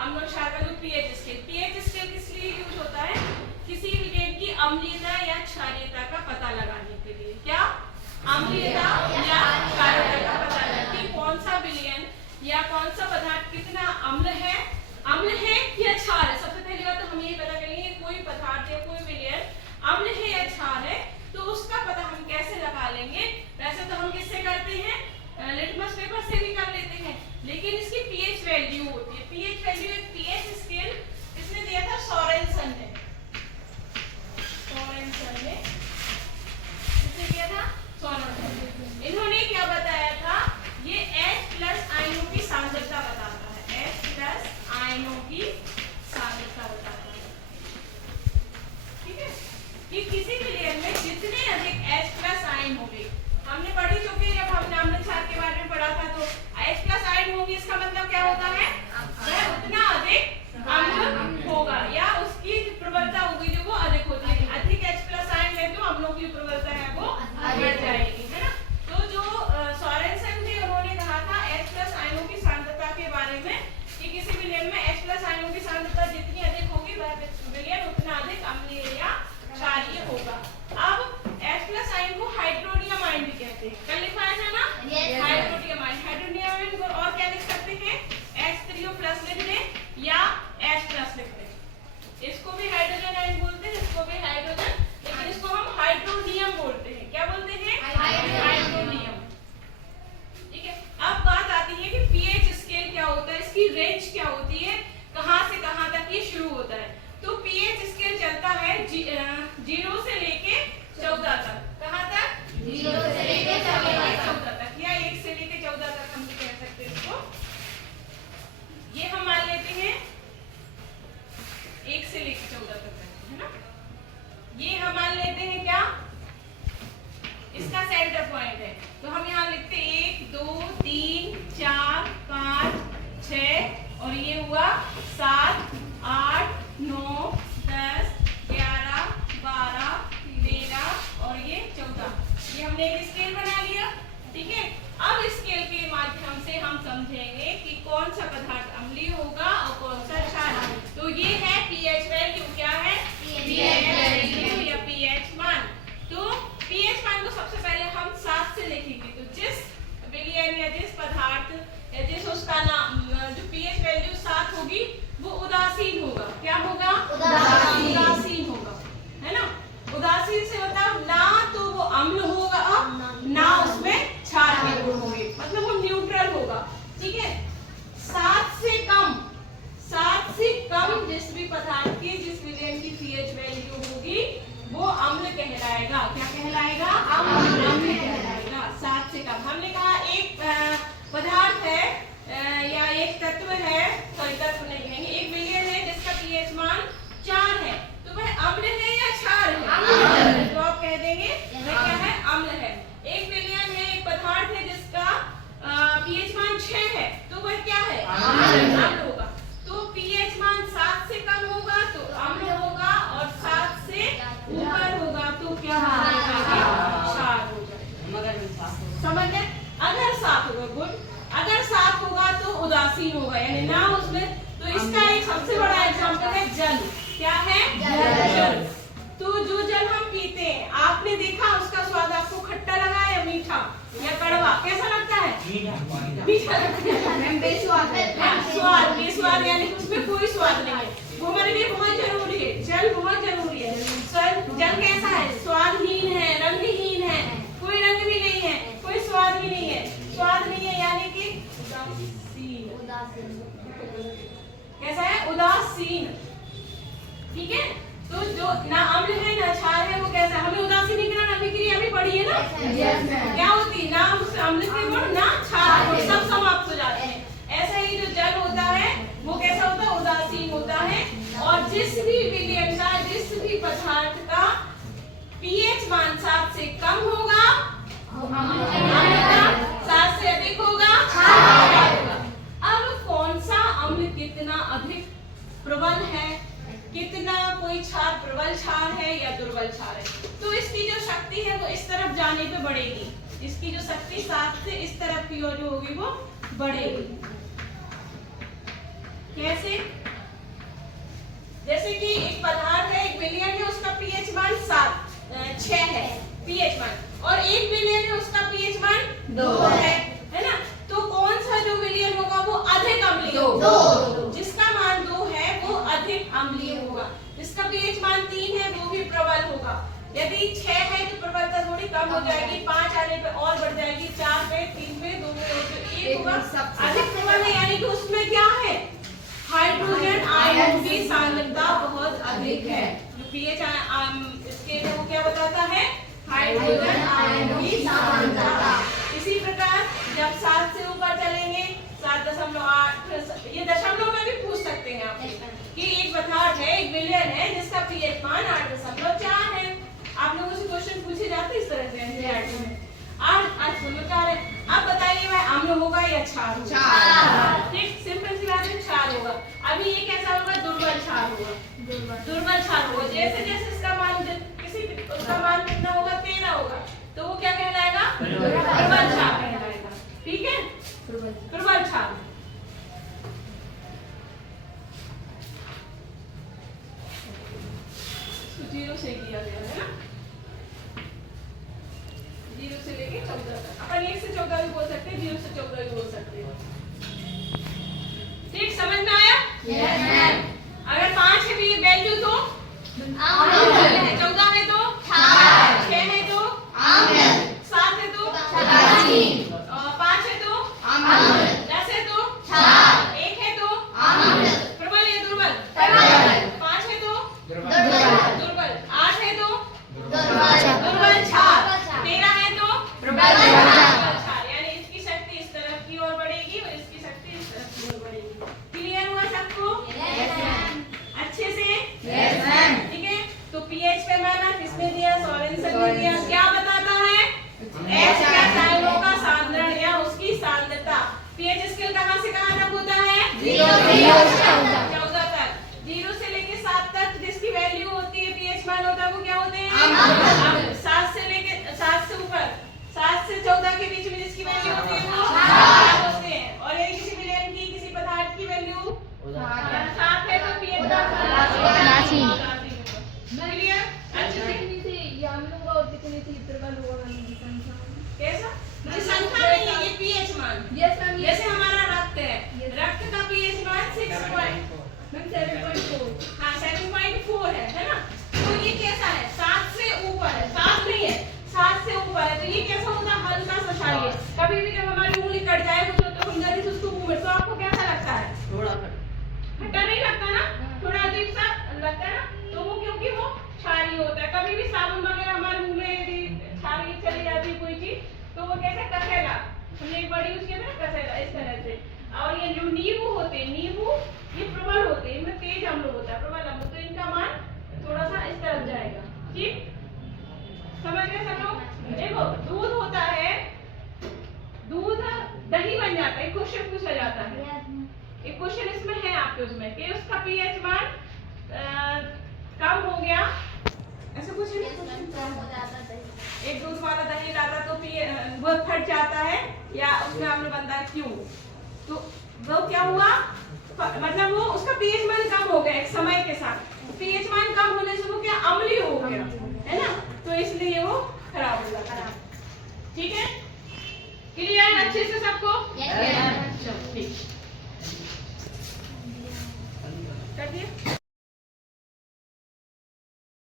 अम्ल और क्षार का जो पीएच स्केल किस लिए यूज होता है? किसी विलेन की अम्लीयता या क्षारीयता का पता लगाने के लिए। क्या? अम्लीयता या क्षारीयता का पता लगाने कि कौन सा विलेन या कौन सा पदार्थ कितना अम्ल है या क्षार है। सबसे पहली बात तो हम ये पता करेंगे कोई पदार्थ या कोई विलेन अम्ल है या क्षार है, तो उसका पता हम कैसे लगा लेंगे? वैसे तो हम किससे करते हैं? लिटमस पेपर से भी कर लेते हैं, लेकिन इसकी पीएच वैल्यू होती है। पीएच वैल्यू एक पीएच स्केल किसने दिया था? सोरेनसन ने किसने दिया था? सोरेनसन। इन्होंने क्या बताया था? ये H+ आयनों की सांद्रता बताता है। H+ आयनों की सांद्रता बताता है, ठीक है, कि किसी विलेन में जितने अधिक H+ आयन होंगे, हमने पढ़ी चुके हैं जब हमने अम्ल क्षार के बारे में पढ़ा था, तो H+ आयन होंगे इसका मतलब क्या होता है? वह उतना अधिक अम्ल होगा या उसकी प्रबलता होगी जो वो अधिक होती है। अधिक H+ आयन है तो अम्लों की प्रबलता है वो बढ़ जाएगी, है ना। तो जो सोरेनसन थे उन्होंने कहा था H+ आयनों की सांद्रता के बारे में कि किसी विलेन में H+ आयनों की सांद्रता जितनी अधिक होगी वह विलेन उतना अधिक अम्लीय या क्षारीय होगा। अब H+ आयन को हाइड्रोनियम आयन भी कहते हैं। कल लिखा था ना? हाइड्रोनियम आयन को और क्या लिख सकते हैं? H3O+ लिख दें या H+ लिख दें। इसको भी हाइड्रोजन आयन बोलते हैं, इसको भी हाइड्रोजन, लेकिन इसको हम हाइड्रोनियम बोलते हैं। क्या बोलते हैं? हाइड्रोनियम। ठीक है, अब बात आती है कि पीएच स्केल क्या होता है, इसकी रेंज क्या होती है, कहां से कहां तक ये शुरू होता है। तो पीएच स्केल चलता है 0 से लेके 14 तक। कहां तक? 0 से लेके 14 तक या 1 से लेके 14 तक हम कह सकते हैं इसको। ये हम मान लेते हैं 1 से लेके 14 तक, है ना। ये हम मान लेते हैं क्या? इसका सेंटर पॉइंट है, तो हम यहाँ लिखते हैं 1 2 3 4 5 6 और ये हुआ 7 8 9 10 11 12 13 और ये 14। ये हमने एक स्केल बना लिया, ठीक है। अब स्केल के माध्यम से हम समझेंगे कि कौन सा पदार्थ अम्लीय होगा और कौन सा क्षारीय। तो ये है पीएच वैल्यू। क्या है? पीएच वैल्यू या पीएच मान। तो पीएच मान को सबसे पहले हम 7 से लिखेंगे। तो जिस विलेन या जिस पदार्थ या जिस उसका नाम जो पीएच वैल्यू 7 होगी वो उदासीन होगा। क्या होगा? उदासीन होगा, है ना। उदासीन से मतलब ना तो वो अम्ल होगा ना उसमें क्षार के गुण होंगे, मतलब वो न्यूट्रल होगा, ठीक है। 7 से कम जिस भी पदार्थ की जिस विलेन की पीएच वैल्यू होगी वो अम्ल कहलाएगा। क्या कहलाएगा? अम्ल कहलाएगा। 7 से कम। हमने कहा एक पदार्थ है या एक तत्व है, कोई तत्व नहीं है, एक विलेन है जिसका पीएच मान 4 है, तो वह अम्ल है या क्षार है? तो आप कह देंगे वह क्या है? अम्ल है। एक विलेन है, एक पदार्थ है जिसका पीएच मान 6 है, तो वह क्या है? अम्ल होगा। तो पीएच मान 7 से कम होगा तो अम्ल होगा और 7 से ऊपर होगा तो क्या हो जाएगा? क्षार हो जाएगा। समझ गए? अगर 7 होगा गुण, अगर 7 होगा तो उदासीन होगा, यानी ना उसमें। तो इसका एक सबसे बड़ा एग्जांपल है जल। क्या है? जल। तो जो जल हम पीते हैं, आपने देखा उसका स्वाद आपको खट्टा लगा या मीठा या कड़वा? कैसा लगता है? मीठा लगता है। स्वाद बेस्वाद, यानी उसमें कोई स्वाद नहीं है। वो हमारे लिए बहुत जरूरी है। जल बहुत जरूरी है। जल कैसा है? स्वादहीन है, रंगहीन है, कोई रंग भी नहीं है, कोई स्वाद भी नहीं है। स्वाद नहीं है यानी कि कैसा है? उदासीन, ठीक है। तो जो ना अम्ल है ना क्षार है वो कैसा? हमें उदासीनीकरण अभिक्रिया भी पढ़ी है ना? क्या होती है? ना अम्ल के गुण ना क्षार के गुण, सब समाप्त हो जाते हैं। ऐसा ही जो जल होता है वो कैसा होता है? उदासीन होता है। और जिस भी विलेन का, जिस भी पदार्थ का पीएच मान 7 से कम होगा अम्ल का, 7 से अधिक होगा क्षार होगा। अब कौन सा अम्ल कितना अधिक प्रबल है, कितना कोई क्षार प्रबल क्षार है या दुर्बल क्षार है, तो इसकी जो शक्ति है वो इस तरफ जाने पे बढ़ेगी। इसकी जो शक्ति 7 से इस तरफ की ओर जो होगी वो बढ़ेगी। कैसे? जैसे कि एक पदार्थ है, 1 बिलियन है, उसका पीएच मान 6 है पीएच मान, और 1 बिलियन है, उसका पीएच मान 2 है ना? तो कौन सा जो विलियन होगा वो अधिक अम्लीय होगा? 2। जिसका मान 2 है वो अधिक अम्लीय होगा। जिसका पीएच मान 3 है वो भी प्रबल होगा। यदि 6 है तो प्रबलता थोड़ी कम हो जाएगी, 5 आने पे और बढ़ जाएगी, 4 पे, 3 पे, 2 पे, तो 1 होगा अधिक प्रबल है, यानी कि उसमें क्या है? हाइड्रोजन आयन की सांद्रता बहुत अधिक है। जो पीएच इसके वो क्या बताता है? हाइड्रोजन आयन की सांद्रता। इसी प्रकार जब 7 से ऊपर चलेंगे, 7.8, ये दशमलव में भी पूछ सकते हैं आप कि एक पदार्थ है, 1 बिलियन है, जिसका पीएच मान 8.4 है। आप लोगों से क्वेश्चन पूछे जाते इस तरह से एनसीईआरटी में। 8.4 है। अब बताइए भाई अम्ल होगा या क्षार होगा? ठीक, सिंपल सी बात है, क्षार होगा। अभी ये कैसा होगा? दुर्बल क्षार होगा। दुर्बल क्षार होगा। जैसे जैसे इसका मान उसका मान कितना होगा? 13 होगा, तो वो क्या कहलाएगा? प्रबल क्षार कहलाएगा। ठीक है, प्रबल क्षार। जीरो से किया गया है ना, 0 से लेके 14 तक। अपन 1 से 14 भी बोल सकते हैं, 0 से 14 भी बोल सकते हैं। ठीक, समझ में आया? Yes ma'am. अगर 5 है भी वैल्यू तो 14 है तो 6 है तो 7 है तो 5 है तो 10 है तो 1 है तो प्रबल या दुर्बल? 5 है तो दुर्बल, 8 है तो दुर्बल क्षार, 13 है तो प्रबल क्षार। यानी इसकी शक्ति इस तरफ की ओर बढ़ेगी और इसकी शक्ति इस तरफ की ओर बढ़ेगी। क्लियर हुआ सबको? अच्छे से? ठीक है, तो पीएच पैमाना किसने दिया? सोरेनसन ने दिया। क्या बताता है? H प्लस आयनों का सांद्रण या उसकी सांद्रता। पीएच स्केल कहां से कहां तक होता है? 0 से 14 तक। 0 से लेके 7 तक जिसकी वैल्यू होती है, पीएच मान होता है, वो क्या होते हैं? 7 से लेके 7 से ऊपर, 7 से 14 के बीच में जिसकी वैल्यू होती है वो क्षार होते हैं। और यदि किसी विलयन की, किसी पदार्थ की वैल्यू 7 है तो पीएच क्लियर? अच्छे से कैसा? संख्या नहीं है, ये पीएच मान। जैसे हमारा रक्त है, रक्त का पीएच मान 7.4 है ना? तो ये कैसा है? 7 से ऊपर है, 7 नहीं है, 7 से ऊपर है, तो ये कैसा होता है? हल्का सा क्षारीय। कभी भी जब हमारी उंगली कट जाए कुछ तो हम जल्दी से उसको घूमे, तो आपको कैसा लगता है? थोड़ा खट्टा नहीं लगता ना, थोड़ा अजीब सा लगता है ना, तो वो क्योंकि वो क्षारीय होता है। कभी भी साबुन वगैरह हमारे मुंह में यदि क्षारीय चली जाती है कोई चीज, तो वो कैसे? कसेगा। हमने एक वर्ड यूज किया था ना, कसेगा, इस तरह से। और ये जो नींबू होते हैं, नींबू ये प्रबल होते हैं, इनमें तेज अम्ल होता है, प्रबल अम्ल, तो इनका मान थोड़ा सा इस तरफ जाएगा। ठीक, समझ गए सब लोग? देखो, दूध होता है, दूध दही बन जाता है। क्वेश्चन पूछा जाता है, एक क्वेश्चन इसमें है आपके उसमें कि उसका पीएच मान कम हो गया, ऐसे कुछ एक दूध वाला दही लाता तो वो फट जाता है या उसमें अम्ल बनता है, क्यों? तो वो क्या हुआ? मतलब वो उसका पीएच मान कम हो गया एक समय के साथ। पीएच मान कम होने से वो क्या? अम्लीय हो गया, है ना? तो इसलिए वो खराब हो जाता है। ठीक है, क्लियर अच्छे से सबको? ठीक कर दिया।